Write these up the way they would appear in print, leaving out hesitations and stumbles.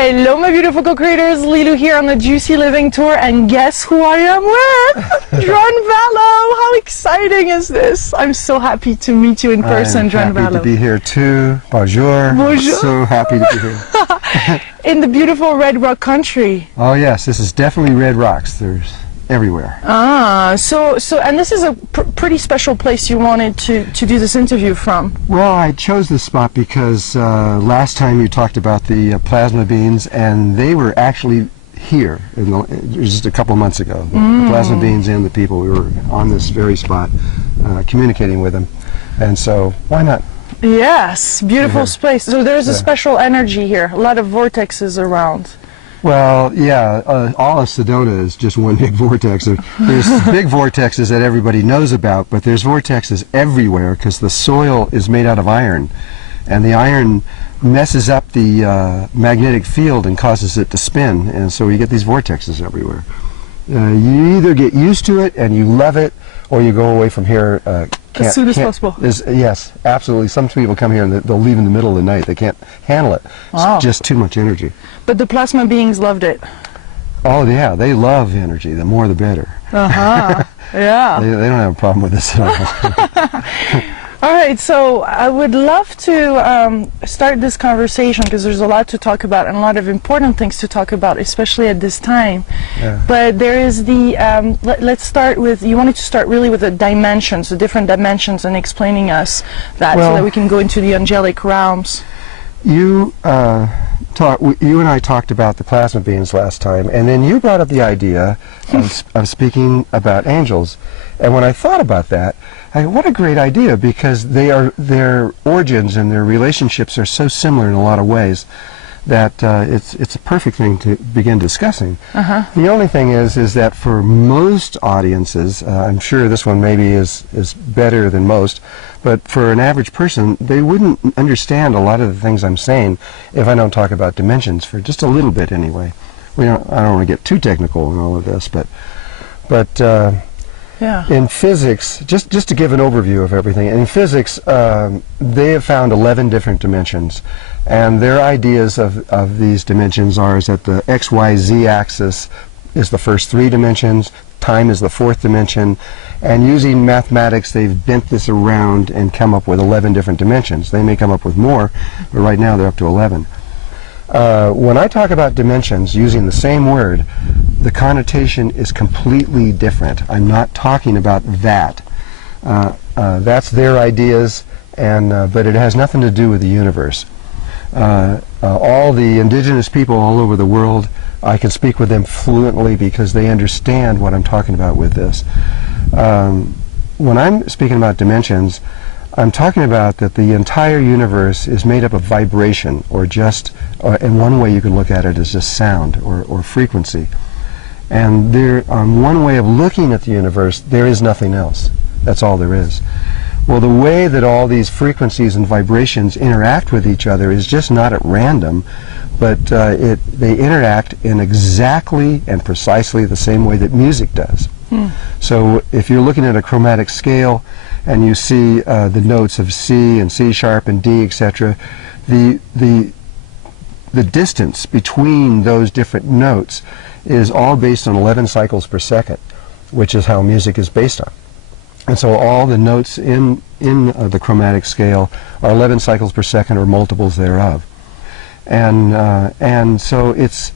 Hello, my beautiful co-creators. Lilu here on the Juicy Living Tour, and guess who I am with? Drunvalo. How exciting is this? I'm so happy to meet you in person, Drunvalo. I'm happy to be here too. Bonjour. Bonjour. So happy to be here. In the beautiful Red Rock country. Oh yes, this is definitely red rocks. There's everywhere. And this is a pretty special place you wanted to do this interview from. Well, I chose this spot because last time you talked about the plasma beings, and they were actually here just a couple months ago. The plasma beings and the people. We were on this very spot communicating with them, and so why not? Yes, beautiful space. So there's a special energy here, a lot of vortexes around. Well, yeah, all of Sedona is just one big vortex. There's big vortexes that everybody knows about, but there's vortexes everywhere because the soil is made out of iron, and the iron messes up the magnetic field and causes it to spin, and so you get these vortexes everywhere. You either get used to it and you love it, or you go away from here as soon as possible. Yes, absolutely. Some people come here and they'll leave in the middle of the night. They can't handle it. Wow. It's just too much energy. But the plasma beings loved it. Oh yeah, they love energy. The more the better. Yeah. They don't have a problem with this at all. All right, so I would love to start this conversation because there's a lot to talk about and a lot of important things to talk about, especially at this time. Yeah. But there is the, let's start with, you wanted to start really with the dimensions, the different dimensions, and explaining us that so that we can go into the angelic realms. You and I talked about the plasma beings last time, and then you brought up the idea of speaking about angels. And when I thought about that, what a great idea, because their origins and their relationships are so similar in a lot of ways that it's a perfect thing to begin discussing. The only thing is that for most audiences, I'm sure this one maybe is better than most, but for an average person, they wouldn't understand a lot of the things I'm saying if I don't talk about dimensions for just a little bit anyway. I don't want to get too technical in all of this, but yeah. In physics, just to give an overview of everything, in physics they have found 11 different dimensions, and their ideas of these dimensions are that the XYZ axis is the first 3 dimensions, time is the 4th dimension, and using mathematics they've bent this around and come up with 11 different dimensions. They may come up with more, but right now they're up to 11. When I talk about dimensions using the same word, the connotation is completely different. I'm not talking about that. That's their ideas, but it has nothing to do with the universe. All the indigenous people all over the world, I can speak with them fluently because they understand what I'm talking about with this. When I'm speaking about dimensions, I'm talking about that the entire universe is made up of vibration, or just, and one way you can look at it is just sound or frequency. And one way of looking at the universe, there is nothing else. That's all there is. Well, the way that all these frequencies and vibrations interact with each other is just not at random, but they interact in exactly and precisely the same way that music does. So if you're looking at a chromatic scale and you see the notes of C and C sharp and D, etc., the distance between those different notes is all based on 11 cycles per second, which is how music is based on. And so all the notes in the chromatic scale are 11 cycles per second or multiples thereof. And so it's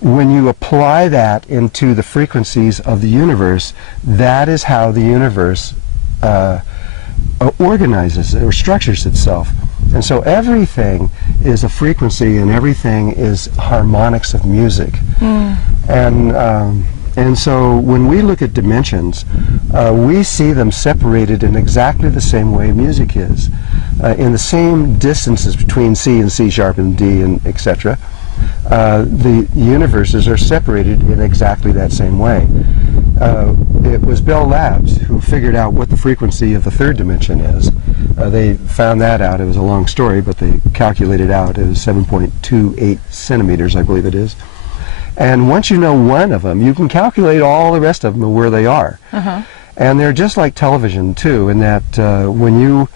when you apply that into the frequencies of the universe, that is how the universe organizes or structures itself. And so everything is a frequency, and everything is harmonics of music. And so when we look at dimensions, we see them separated in exactly the same way music is, in the same distances between C and C sharp and D and etc. The universes are separated in exactly that same way. It was Bell Labs who figured out what the frequency of the 3rd dimension is. They found that out. It was a long story, but they calculated out. It was 7.28 centimeters, I believe it is. And once you know one of them, you can calculate all the rest of them and where they are. And they're just like television, too, in that when you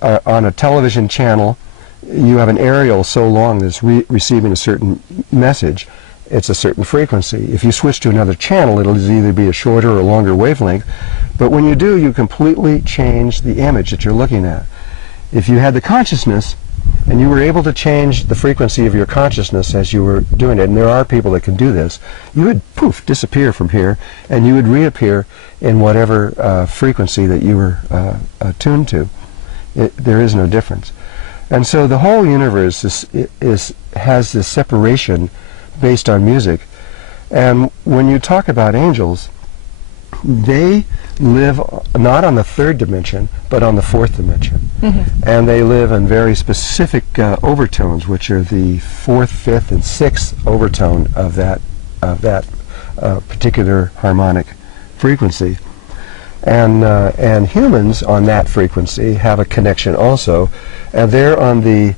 are on a television channel, you have an aerial so long that's receiving a certain message, it's a certain frequency. If you switch to another channel, it'll either be a shorter or longer wavelength. But when you do, you completely change the image that you're looking at. If you had the consciousness and you were able to change the frequency of your consciousness as you were doing it, and there are people that can do this, you would poof, disappear from here, and you would reappear in whatever frequency that you were attuned to. There is no difference. And so the whole universe has this separation based on music. And when you talk about angels, they live not on the third dimension, but on the fourth dimension. And they live in very specific overtones, which are the fourth, fifth, and sixth overtone of that particular harmonic frequency. And humans on that frequency have a connection also, and they're on the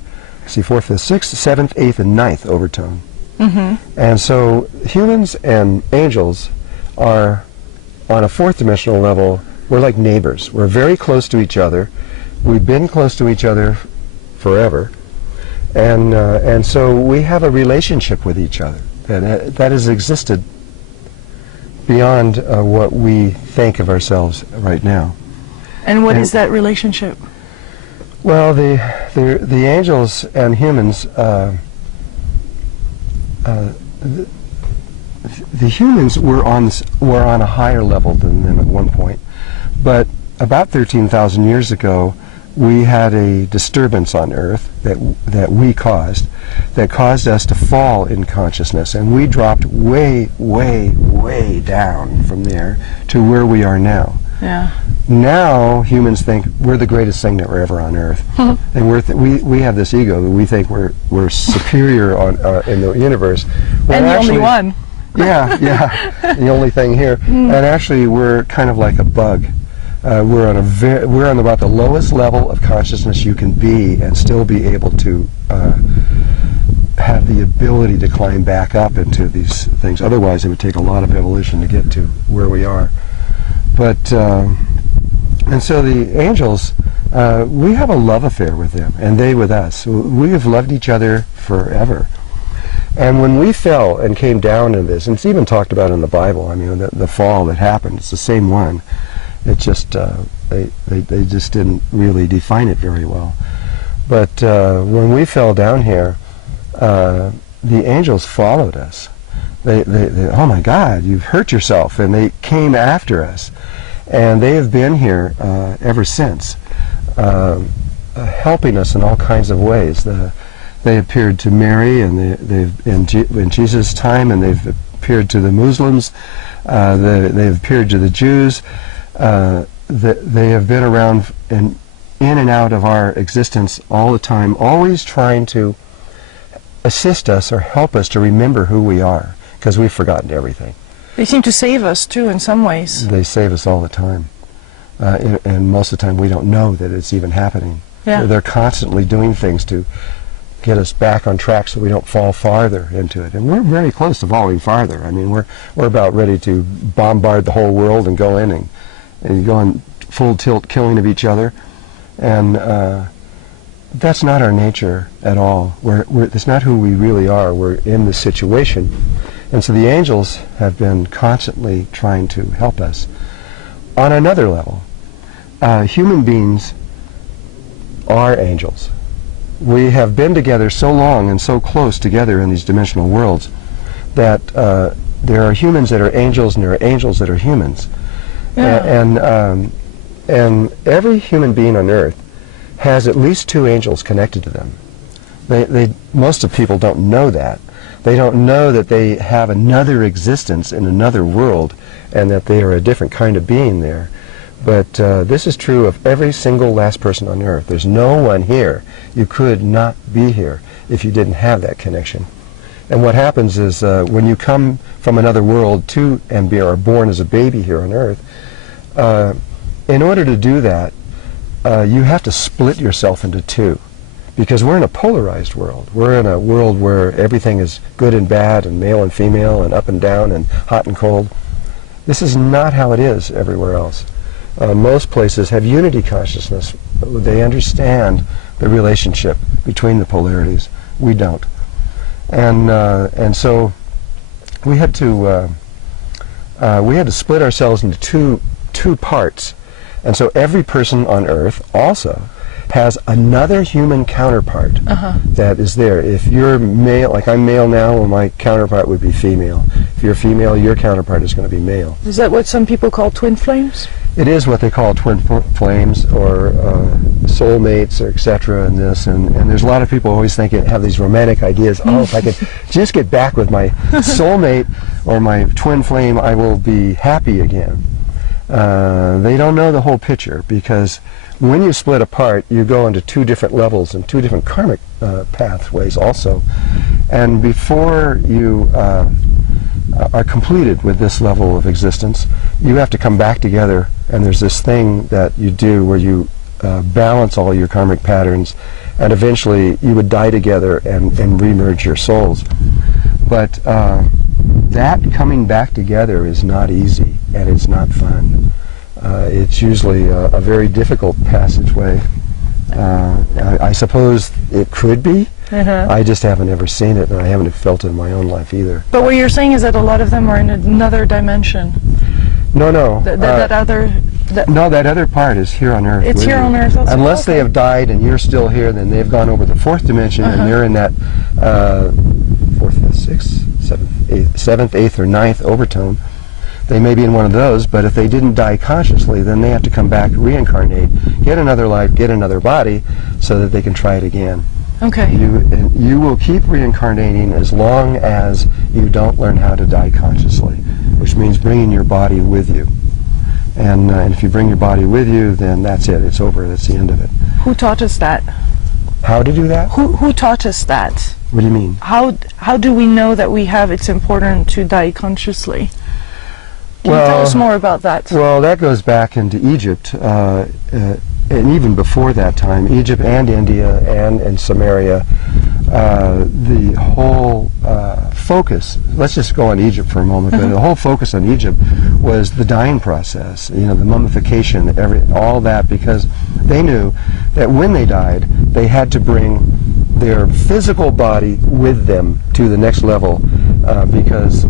fourth, fifth, sixth, seventh, eighth, and ninth overtone. And so humans and angels are on a fourth dimensional level. We're like neighbors. We're very close to each other. We've been close to each other forever, and so we have a relationship with each other that has existed beyond what we think of ourselves right now. And what is that relationship? Well, the angels and humans, the humans were on a higher level than them at one point, but about 13,000 years ago, we had a disturbance on Earth that we caused, that caused us to fall in consciousness, and we dropped way, way, way down from there to where we are now. Yeah. Now humans think we're the greatest thing that were ever on Earth, and we have this ego that we think we're superior in the universe. And the only one. Yeah, the only thing here. And actually, we're kind of like a bug. We're on about the lowest level of consciousness you can be, and still be able to have the ability to climb back up into these things. Otherwise, it would take a lot of evolution to get to where we are. But and so the angels, we have a love affair with them, and they with us. We have loved each other forever. And when we fell and came down in this, and it's even talked about in the Bible, I mean, the fall that happened, it's the same one. It just, they just didn't really define it very well. But when we fell down here, the angels followed us. They, oh my God, you've hurt yourself, and they came after us. And they have been here ever since, helping us in all kinds of ways. They appeared to Mary, and they've in Jesus' time, and they've appeared to the Muslims. They've appeared to the Jews. They have been around in and out of our existence all the time, always trying to assist us or help us to remember who we are, because we've forgotten everything. They seem to save us too in some ways. They save us all the time, and most of the time we don't know that it's even happening. Yeah. They're constantly doing things to get us back on track so we don't fall farther into it. And we're very close to falling farther. I mean, we're about ready to bombard the whole world and go in and go on full tilt killing of each other. And that's not our nature at all. That's not who we really are. We're in this situation. And so the angels have been constantly trying to help us. On another level, human beings are angels. We have been together so long and so close together in these dimensional worlds that there are humans that are angels and there are angels that are humans. Yeah. And every human being on Earth has at least two angels connected to them. Most of people don't know that. They don't know that they have another existence in another world and that they are a different kind of being there. But this is true of every single last person on Earth. There's no one here. You could not be here if you didn't have that connection. And what happens is when you come from another world to and are born as a baby here on Earth, in order to do that, you have to split yourself into two. Because we're in a polarized world. We're in a world where everything is good and bad and male and female and up and down and hot and cold. This is not how it is everywhere else. Most places have unity consciousness They understand the relationship between the polarities. We don't. And so we had to split ourselves into two parts. And so every person on Earth also has another human counterpart that is there. If you're male, like I'm male now, well, my counterpart would be female. If you're female, your counterpart is going to be male. Is that what some people call twin flames? It is what they call twin flames or soulmates or etc. in this. And there's a lot of people always have these romantic ideas. Oh, if I could just get back with my soulmate or my twin flame, I will be happy again. They don't know the whole picture, because when you split apart, you go into two different levels and two different karmic pathways also. And before you are completed with this level of existence, you have to come back together, and there's this thing that you do where you balance all your karmic patterns, and eventually you would die together and re-merge your souls. But that coming back together is not easy, and it's not fun. It's usually a very difficult passageway. I suppose it could be. I just haven't ever seen it, and I haven't felt it in my own life either. But what you're saying is that a lot of them are in another dimension. No. That other... No, that other part is here on Earth. It's here on Earth also? Unless Okay. they have died and you're still here, then they've gone over the fourth dimension, and they're in that fourth, fifth, sixth, seventh, eighth, or ninth overtone. They may be in one of those, but if they didn't die consciously, then they have to come back, reincarnate, get another life, get another body, so that they can try it again. Okay. You will keep reincarnating as long as you don't learn how to die consciously, which means bringing your body with you. And if you bring your body with you, then that's it. It's over. That's the end of it. Who taught us that? How to do that? Who taught us that? What do you mean? How do we know that it's important to die consciously? Can you tell us more about that? Well, that goes back into Egypt, and even before that time, Egypt and India and Samaria, the whole focus, let's just go on Egypt for a moment, but the whole focus on Egypt was the dying process, the mummification, all that, because they knew that when they died, they had to bring their physical body with them to the next level, because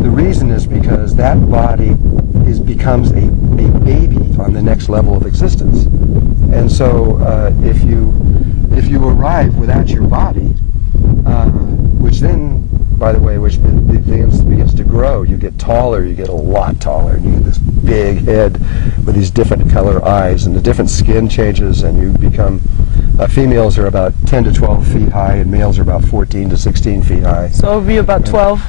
the reason is because that body becomes a baby on the next level of existence. And so if you arrive without your body, which then, by the way, which begins to grow, you get taller, you get a lot taller, and you get this big head with these different color eyes, and the different skin changes, and you become, females are about 10 to 12 feet high, and males are about 14 to 16 feet high. So it'll be about 12?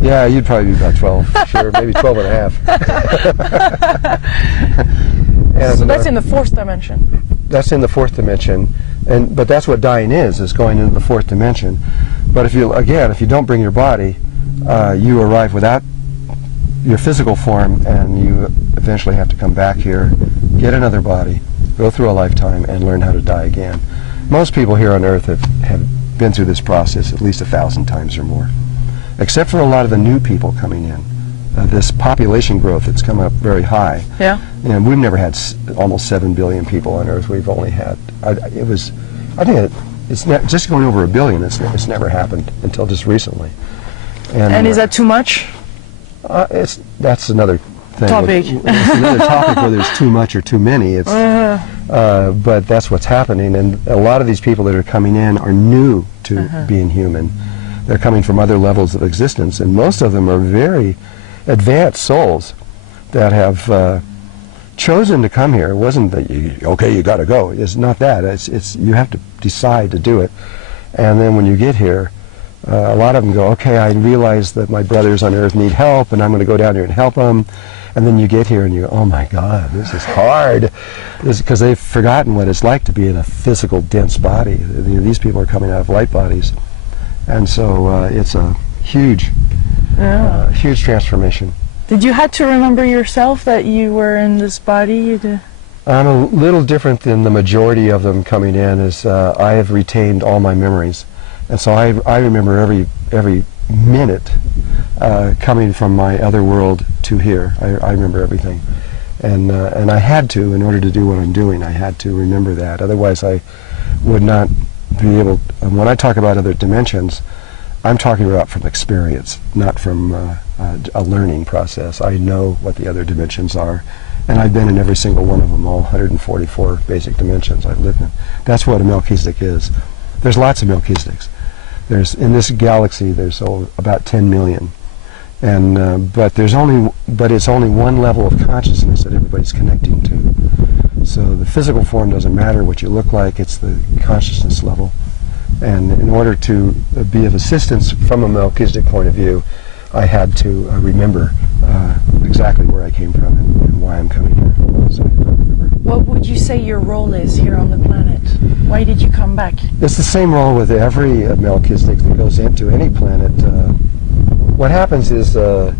Yeah, you'd probably be about 12, sure, maybe 12 and a half. So that's in the fourth dimension. That's in the fourth dimension, but that's what dying is going into the fourth dimension. But if you don't bring your body, you arrive without your physical form, and you eventually have to come back here, get another body, go through a lifetime, and learn how to die again. Most people here on Earth have been through this process at least 1,000 times or more, except for a lot of the new people coming in. This population growth that's come up very high. Yeah. And we've never had almost 7 billion people on Earth. We've only had, it's just going over 1 billion. It's never happened until just recently. And is that too much? That's another thing. Topic. It's another topic where there's too much or too many. But that's what's happening. And a lot of these people that are coming in are new to being human. They're coming from other levels of existence, and most of them are very advanced souls that have chosen to come here. It wasn't that you got to go. It's not that. It's you have to decide to do it, and then when you get here, a lot of them go, okay, I realize that my brothers on Earth need help, and I'm going to go down here and help them. And then you get here and you go, oh my God, this is hard, because they've forgotten what it's like to be in a physical, dense body. These people are coming out of light bodies, and so it's a huge. Huge transformation. Did you have to remember yourself that you were in this body? I'm a little different than the majority of them coming in, is I have retained all my memories. And so I remember every minute coming from my other world to here. I remember everything. And I had to, in order to do what I'm doing, I had to remember that. Otherwise, I would not be able. When I talk about other dimensions, I'm talking about from experience, not from a learning process. I know what the other dimensions are, and I've been in every single one of them, all 144 basic dimensions I've lived in. That's what a Melchizedek is. There's lots of Melchizedeks. In this galaxy, there's about 10 million, and but it's only one level of consciousness that everybody's connecting to. So the physical form doesn't matter what you look like; it's the consciousness level. And in order to be of assistance from a Melchizedek point of view, I had to remember exactly where I came from and why I'm coming here. So I remember. What would you say your role is here on the planet? Why did you come back? It's the same role with every Melchizedek that goes into any planet. What happens is a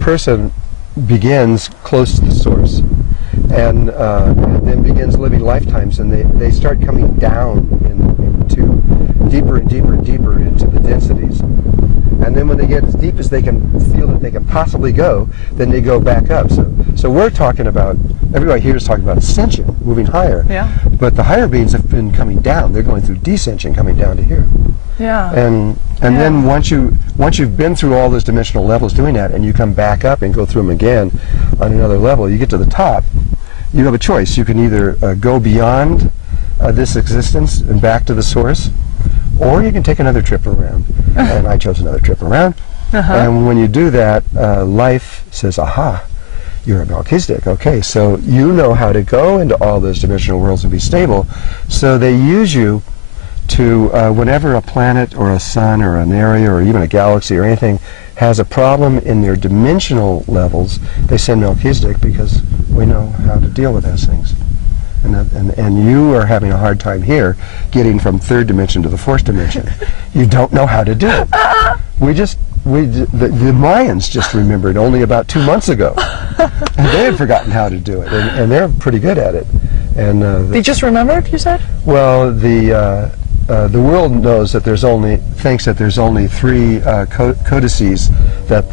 person begins close to the source and then begins living lifetimes, and they start coming down into deeper and deeper and deeper into the densities. And then when they get as deep as they can feel that they can possibly go, then they go back up. So we're talking about, everybody here is talking about ascension, moving higher. Yeah. But the higher beings have been coming down. They're going through descension, coming down to here. Yeah. And then once you've been through all those dimensional levels doing that, and you come back up and go through them again on another level, you get to the top, you have a choice. You can either go beyond this existence and back to the source, or you can take another trip around. And I chose another trip around. And when you do that, life says, aha, you're a Melchizedek. Okay, so you know how to go into all those dimensional worlds and be stable. So they use you to, whenever a planet or a sun or an area or even a galaxy or anything has a problem in their dimensional levels, they send Melchizedek because we know how to deal with those things. And you are having a hard time here getting from third dimension to the fourth dimension. You don't know how to do it. The Mayans just remembered only about 2 months ago. And they had forgotten how to do it, and they're pretty good at it. And They just remembered, you said? well, the world knows that thinks that there's only 3 codices that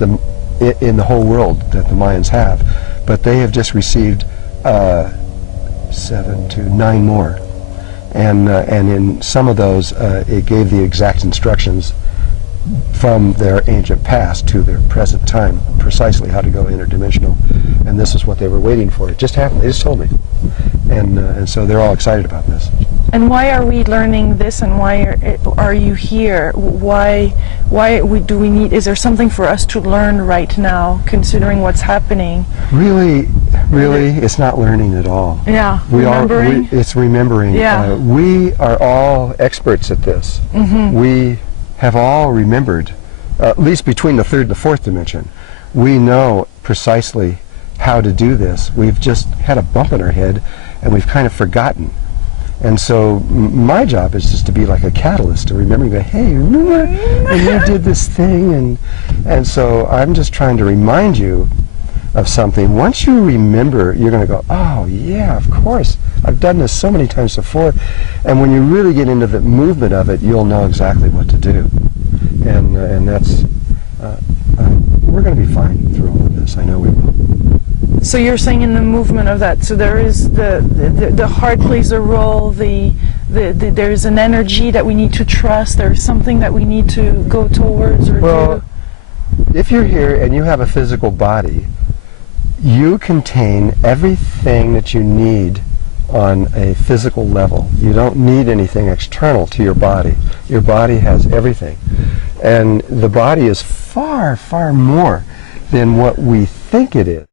in the whole world that the Mayans have, but they have just received 7 to 9 more, and in some of those it gave the exact instructions from their ancient past to their present time, precisely how to go interdimensional, and this is what they were waiting for. It just happened. They just told me, and so they're all excited about this. And why are we learning this, and why are you here? Why do we need, is there something for us to learn right now, considering what's happening? Really, it's not learning at all. Yeah, remembering? It's remembering. Yeah. We are all experts at this. We have all remembered, at least between the third and the fourth dimension. We know precisely how to do this. We've just had a bump in our head, and we've kind of forgotten. And so my job is just to be like a catalyst to remembering, hey, remember when you did this thing? And so I'm just trying to remind you of something. Once you remember, you're going to go, oh yeah, of course, I've done this so many times before. And when you really get into the movement of it, you'll know exactly what to do. And that's, we're going to be fine through all of this. I know we will. So you're saying in the movement of that, so there is the heart plays a role, there's an energy that we need to trust, there's something that we need to go towards or Well, do. if you're here and you have a physical body, you contain everything that you need on a physical level. You don't need anything external to your body. Your body has everything. And the body is far, far more than what we think it is.